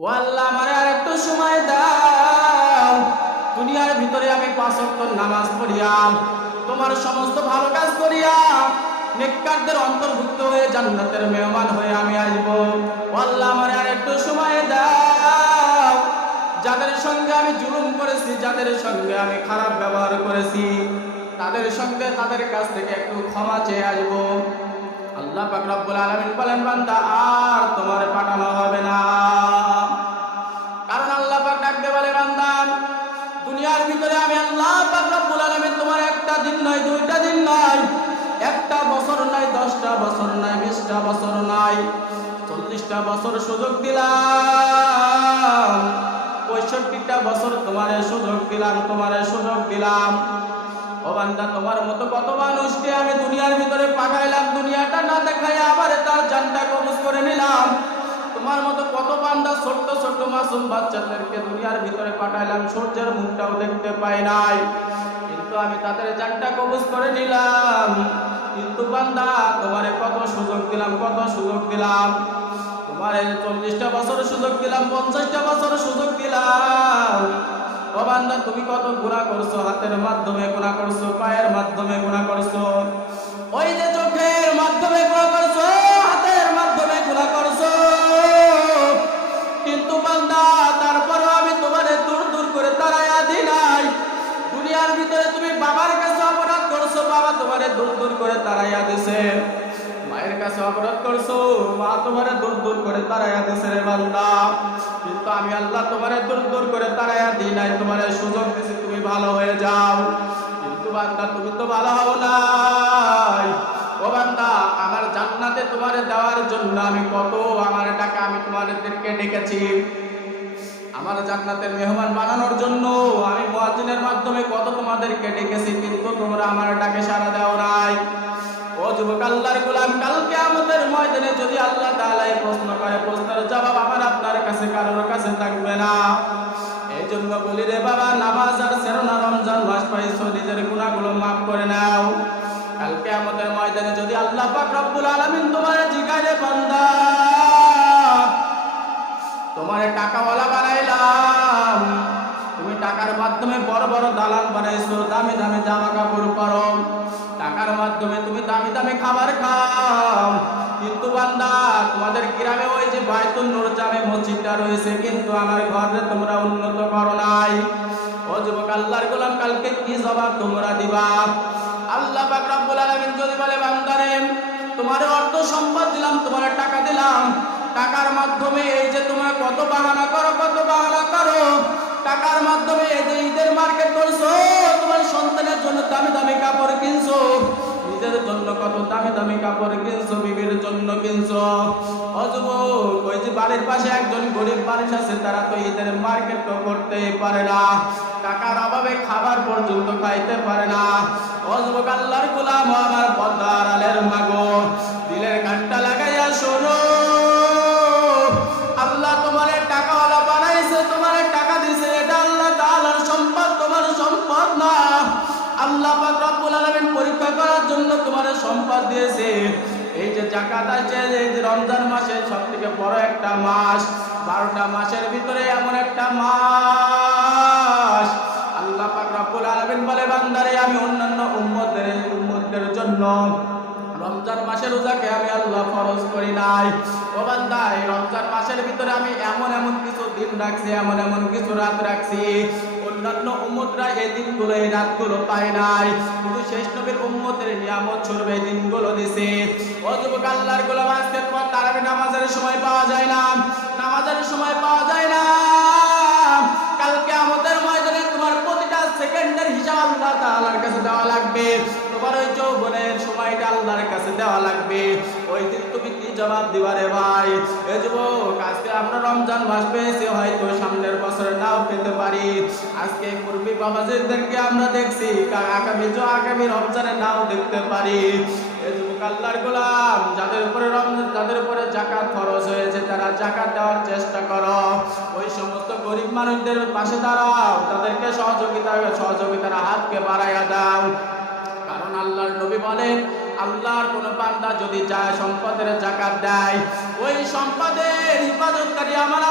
ও আল্লাহ, আমারে আর একটু সময় দাও। দুনিয়ার ভিতরে আমি 5 ওয়াক্ত নামাজ পড়িয়া তোমার সমস্ত ভালো কাজ করিয়া নেককারদের অন্তর্ভুক্ত হয়ে জান্নাতের মেহমান হয়ে আমি আসব। ও আল্লাহ, আমারে আর একটু সময় দাও। যাদের সঙ্গে আমি জুলুম করেছি, যাদের সঙ্গে আমি খারাপ ব্যবহার করেছি, তাদের সঙ্গে তাদের কাছ থেকে একটু ক্ষমা চেয়ে আসব। আল্লাহ পাক রব্বুল আলামিন বলেন, বান্দা আর তোমার পাঠানো হবে না। কারণ আল্লাহ পাক ডাকতে বলে, বান্দা দুনিয়ার ভিতরে আমি আল্লাহ পাক রব্বুল আলামিন তোমার একটা দিন নয়, 2টা দিন নয়, 1টা বছর নয়, 10টা বছর নয়, 20টা বছর নয়, 40টা বছর সুযোগ দিলাম, 65টা বছর তোমারে সুযোগ দিলাম, তোমারে সুযোগ দিলাম। ও বান্দা, তোমার মতো কত মানুষকে আমি দুনিয়ার ভিতরে পাঠাইলাম, দুনিয়াটা না দেখাইয়া আবার তার জানটা কবজ করে নিলাম। তোমার মতো কত বান্দা ছোট্ট ছোট্ট মাসুম বাচ্চাদেরকে দুনিয়ার ভিতরে পাঠাইলাম, সূর্যের মুখটাও দেখতে পাই নাই, কিন্তু আমি তাদের জানটা কবজ করে নিলাম। কিন্তু বান্দা, তোমারে কত সুযোগ দিলাম, কত সুযোগ দিলাম। তোমারে 40টা বছর সুযোগ দিলাম, 50টা বছর সুযোগ দিলাম। ও বান্দা, তুমি কত গুনাহ করছো, হাতের মাধ্যমে গুনাহ করছো, পায়ের মাধ্যমে গুনাহ করছো, ওই যে চোখের মাধ্যমে গুনাহ করছো, হাতের মাধ্যমে গুনাহ করছো। কিন্তু বান্দা, তারপরেও আমি তোমারে দূর দূর করে তাড়াইয়া দিই নাই। দুনিয়ার ভিতরে তুমি বাবার কাছে অপরাধ করছো, বাবা তোমারে দূর দূর করে তাড়াইয়া দিছে। মায়ের কাছে অপরাধ করছো, মা তোমারে দূর দূর করে তাড়াইয়া দিছে রে বান্দা। কিন্তু আমি আল্লাহ তোমারে দূর দূর করে তাড়াইয়া দিই নাই, তোমারে সুযোগ দিছি তুমি ভালো হয়ে যাও। কিন্তু বান্দা, তুমি তো ভালো হও নাই। ও বান্দা, আমার জান্নাতে তোমারে দেওয়ার জন্য আমি কত আমার টাকা আমি তোমাদেরকে ডেকেছি, আমার জান্নাতের মেহমান বানানোর জন্য আমি মুয়াজ্জিনের মাধ্যমে কত তোমাদেরকে ডেকেছি, কিন্তু তোমরা আমার ডাকে সাড়া দাও নাই। ও যুবক, আল্লাহর গোলাম, কাল কিয়ামতের ময়দানে যদি আল্লাহ তাআলা এই প্রশ্ন করে, প্রশ্নের জবাব আমার আপনার কাছে কারোর কাছে থাকবে না। এই জন্য বলি রে বাবা, নামাজ আর ছেড়ো না, রমজান মাস পাইছো, নিজের গুনাহগুলো মাফ করে নাও। কাল কিয়ামতের ময়দানে যদি আল্লাহ পাক রব্বুল আলামিন তোমারে জিজ্ঞাসা রে বান্দা, তোমারে টাকাওয়ালা বানাইলাম, তুমি টাকার মাধ্যমে বড় বড় দালান বানাইছো, দামি দামি জামা কাপড় পরো, টাকার মাধ্যমে তুমি দামি দামি খাবার খাও, কিন্তু বান্দা তোমাদের গ্রামে ওই যে বাইতুল নূর জামে মসজিদটা রয়েছে, কিন্তু আমার ঘরে তোমরা উন্নত করো নাই। ও যুবক, আল্লাহর গোলাম, কালকে কি জবাব তোমরা দিবা? আল্লাহ পাক রব্বুল আলামিন যদি বলে, বান্দারে তোমার অর্থ সম্পদ দিলাম, তোমার টাকা দিলাম, টাকার মাধ্যমে এই যে তোমরা কত বাহানা করো, কত বাহানা করো, টাকার মাধ্যমে এই যে ঈদের মার্কেট করছো, তোমার সন্তানের জন্য দামি দামি কাপড় কিনছো, নিজের জন্য কত দামি দামি কাপড় কিনছো, বিবির জন্য কিনছো। ও যুবক, ওই যে বাড়ির পাশে একজন গরিব মানুষ আছে, তারা তো ঈদের মার্কেট তো করতেই পারে না, টাকার অভাবে খাবার পর্যন্ত খাইতে পারে না। ও যুবক, আল্লাহর গোলাম, আমার পর্দার আলের মাগো, দিলের কানটা লাগাইয়া শোনো, আল্লাহ তোমারে টাকাওয়ালা বানাইছে, তোমারে টাকা দিছে, এটা আল্লাহ তাআলার সম্পদ, তোমার সম্পদ না। আল্লাহ পাক রব্বুল আলামিন পরীক্ষা করার জন্য তোমারে সম্পদ দিয়েছে। এই যে যাকাত আছে, এই যে রমজান মাসে সবথেকে বড় একটা মাস, 12টা মাসের ভিতরে এমন একটা মাস, আল্লাহ পাক রব্বুল আলামিন বলে, বান্দারে আমি অন্যান্য উম্মতদের জন্য রমজান মাসের রোজাকে আমি আল্লাহ ফরজ করি নাই। ও বান্দা, এই রমজান মাসের ভিতরে আমি এমন এমন কিছু দিন রাখছি, এমন এমন কিছু রাত রাখছি, অন্যান্য উম্মতরা এই দিনগুলো, এই রাতগুলো পায় নাই, কিন্তু শেষ নবীর উম্মতের নিয়ামত স্বরূপ এই দিনগুলো দিছে। ও যুবক, আল্লাহর গোলাম, আজকের পর তারাবি নামাজের সময় পাওয়া যায় না, নামাজের সময় পাওয়া যায় না। কাল কিয়ামতের ময়দানে তোমার প্রতিটা সেকেন্ডের হিসাব আল্লাহ তাআলার কাছে দেওয়া লাগবে, তোমার ওই যৌবনের সময়টা আল্লাহর কাছে দেওয়া লাগবে। ওই দিন তুমি কি জবাব দিবা রে ভাই? এ যুবক, আজকে আমরা রমজান মাস পেয়েছি, হয়তো সামনের বছরে নাও পেতে পারি। আজকে পূর্বী বাবাজিদেরকে আমরা দেখছি, আগামী রমজানে নাও দেখতে পারি। এ যুবক, আল্লাহর গোলাম, যাদের উপরে যাকাত ফরজ হয়েছে, তারা যাকাত দেওয়ার চেষ্টা করো। ওই সমস্ত গরিব মানুষদের পাশে দাঁড়াও, তাদেরকে সহযোগিতার হাতকে বাড়াইয়া দাও। কারণ আল্লাহর নবী বলেন, আল্লাহর কোন বান্দা যদি যায় সম্পদের যাকাত দেয়, ওই সম্পদের হিফাজতকারী আমার